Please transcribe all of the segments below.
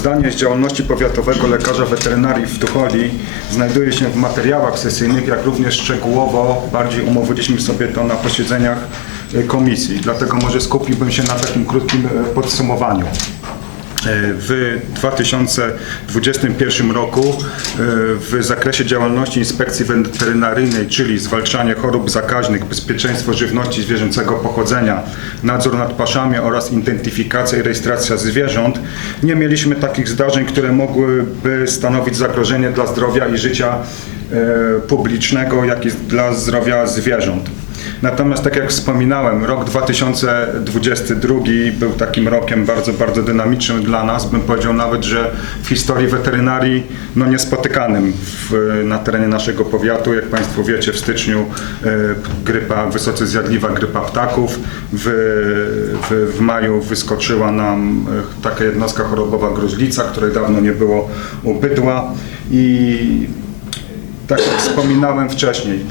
Sprawozdanie z działalności powiatowego lekarza weterynarii w Tucholi znajduje się w materiałach sesyjnych, jak również szczegółowo bardziej omówiliśmy sobie to na posiedzeniach e, komisji. Dlatego może skupiłbym się na takim krótkim e, podsumowaniu. W 2021 roku e, w zakresie działalności inspekcji weterynaryjnej, czyli zwalczanie chorób zakaźnych, bezpieczeństwo żywności zwierzęcego pochodzenia, nadzór nad paszami oraz identyfikacja i rejestracja zwierząt, nie mieliśmy takich zdarzeń, które mogłyby stanowić zagrożenie dla zdrowia i życia e, publicznego, jak i dla zdrowia zwierząt. Natomiast tak jak wspominałem, rok 2022 był takim rokiem bardzo, bardzo dynamicznym dla nas. Bym powiedział nawet, że w historii weterynarii no niespotykanym w, na terenie naszego powiatu. Jak Państwo wiecie, w styczniu e, grypa, wysoce zjadliwa grypa ptaków. W, w, w maju wyskoczyła nam e, taka jednostka chorobowa gruźlica, której dawno nie było u bydła. I tak jak wspominałem wcześniej,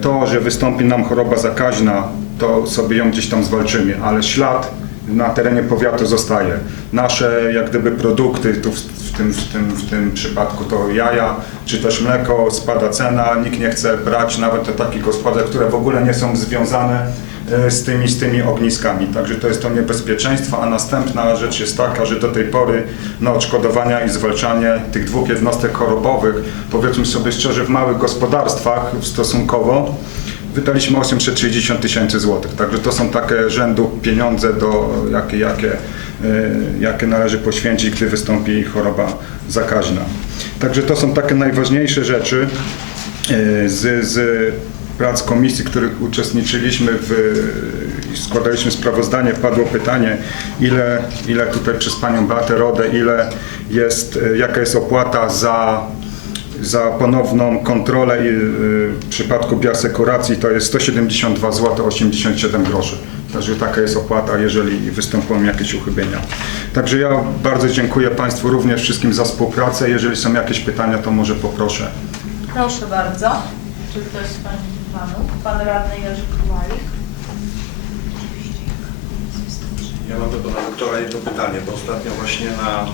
to, że wystąpi nam choroba zakaźna, to sobie ją gdzieś tam zwalczymy, ale ślad na terenie powiatu zostaje. Nasze jak gdyby produkty, tu w, w, tym, w, tym, w tym przypadku to jaja, czy też mleko, spada cena, nikt nie chce brać nawet te takich gospodarstw, które w ogóle nie są związane e, z tymi, z tymi ogniskami. Także to jest to niebezpieczeństwo, a następna rzecz jest taka, że do tej pory na odszkodowania i zwalczanie tych dwóch jednostek chorobowych, powiedzmy sobie szczerze, w małych gospodarstwach stosunkowo, wydaliśmy 860 tysięcy złotych. Także to są takie rzędu pieniądze, do, jakie, jakie, e, jakie należy poświęcić, gdy wystąpi choroba zakaźna. Także to są takie najważniejsze rzeczy e, z, z prac komisji, w których uczestniczyliśmy w, składaliśmy sprawozdanie, padło pytanie, ile, ile tutaj przez Panią Beatę Rodę, ile jest, e, jaka jest opłata za za ponowną kontrolę y, w przypadku bioasekuracji to jest 172 zł 87 groszy. Także taka jest opłata, jeżeli występują jakieś uchybienia. Także ja bardzo dziękuję Państwu również wszystkim za współpracę. Jeżeli są jakieś pytania, to może poproszę. Proszę bardzo. Czy ktoś z Pań i Pan Radny Jerzy Kowalik. Ja mam do pana doktora jedno pytanie, bo ostatnio właśnie na mm,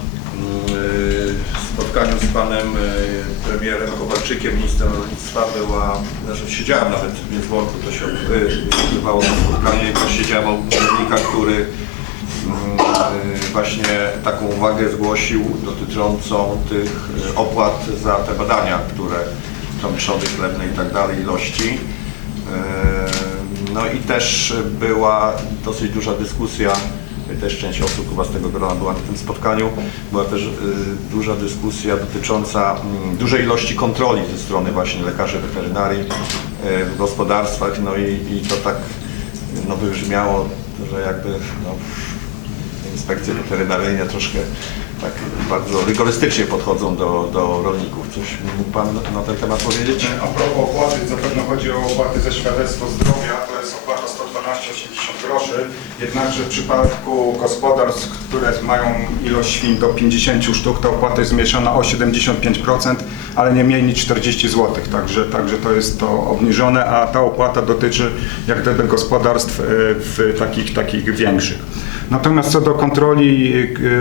y, spotkaniu z panem y, premierem Kowalczykiem, ministrem rolnictwa była, znaczy siedziałem nawet w Międzyworku, to się y, odbywało to spotkanie to siedziałem u urzędnika, który mm, właśnie taką uwagę zgłosił dotyczącą tych opłat za te badania, które tam trzody i tak dalej, ilości. No i też była dosyć duża dyskusja, też część osób chyba z tego grona była na tym spotkaniu, była też y, duża dyskusja dotycząca mm, dużej ilości kontroli ze strony właśnie lekarzy weterynarii y, w gospodarstwach, no i, i to tak no, wybrzmiało, że jakby no, inspekcje weterynaryjne troszkę tak bardzo rygorystycznie podchodzą do, do rolników. Coś mógł Pan na ten temat powiedzieć? A propos opłaty, zapewne chodzi o opłaty ze świadectwo zdrowia, to jest opłata 112,80 groszy. Jednakże w przypadku gospodarstw, które mają ilość świń do 50 sztuk, ta opłata jest zmniejszona o 75%, ale nie mniej niż 40 zł. Także, także to jest to obniżone, a ta opłata dotyczy jak gdyby gospodarstw e, w takich, takich większych. Natomiast co do kontroli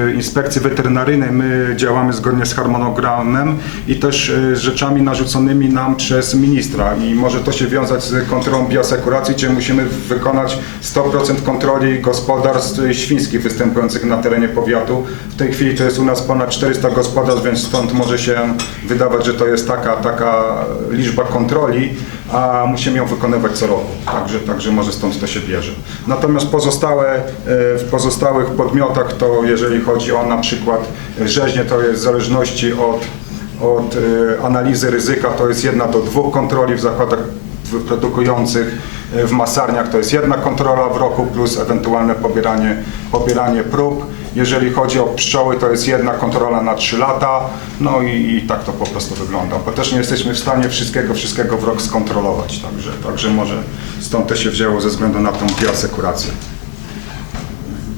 e, inspekcji weterynaryjnej, my działamy zgodnie z harmonogramem i też e, z rzeczami narzuconymi nam przez ministra i może to się wiązać z kontrolą bioasekuracji, gdzie musimy wykonać 100% kontroli gospodarstw świńskich występujących na terenie powiatu. W tej chwili to jest u nas ponad 400 gospodarstw, więc stąd może się wydawać, że to jest taka, taka liczba kontroli, a musimy ją wykonywać co roku. Także, także może stąd to się bierze. Natomiast pozostałe, e, w pozostałych podmiotach to jeżeli chodzi o na przykład rzeźnie, to jest w zależności od, od e, analizy ryzyka, to jest jedna do dwóch kontroli w zakładach wyprodukujących e, w masarniach to jest jedna kontrola w roku plus ewentualne pobieranie, pobieranie prób. Jeżeli chodzi o pszczoły, to jest jedna kontrola na 3 lata, no i, i tak to po prostu wygląda, bo też nie jesteśmy w stanie wszystkiego, wszystkiego w rok skontrolować, także, także może stąd to się wzięło ze względu na tą bioasekurację.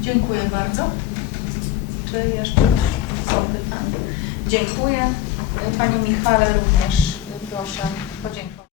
Dziękuję bardzo. Czy jeszcze są pytania? Dziękuję. Panie Michale również proszę podziękować.